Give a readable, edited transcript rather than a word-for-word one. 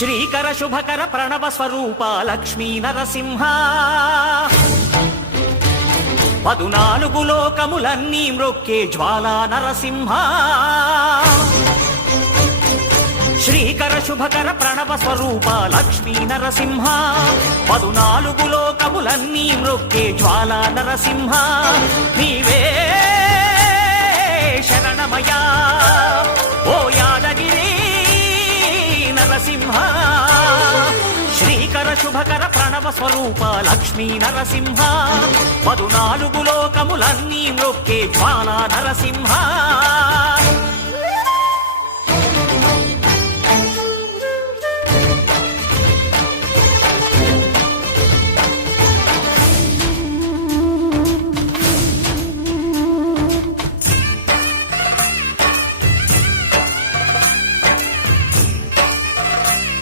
శ్రీకర శుభకర ప్రణవ స్వరూప లక్ష్మీ నరసింహ 14 లోకములన్నీ మ్రొక్కే జ్వాలా నరసింహ శ్రీకర శుభకర ప్రణవ స్వరూప లక్ష్మీ నరసింహ 14 లోకములన్నీ మ్రొక్కే జ్వాలా నరసింహ నీవే శరణమయా ఓ యాదగిరి నరసింహ శ్రీకర శుభకర ప్రణవ స్వరూప లక్ష్మీ నరసింహ 14 లోకములన్నీ మ్రొక్కే జ్వాలా నరసింహ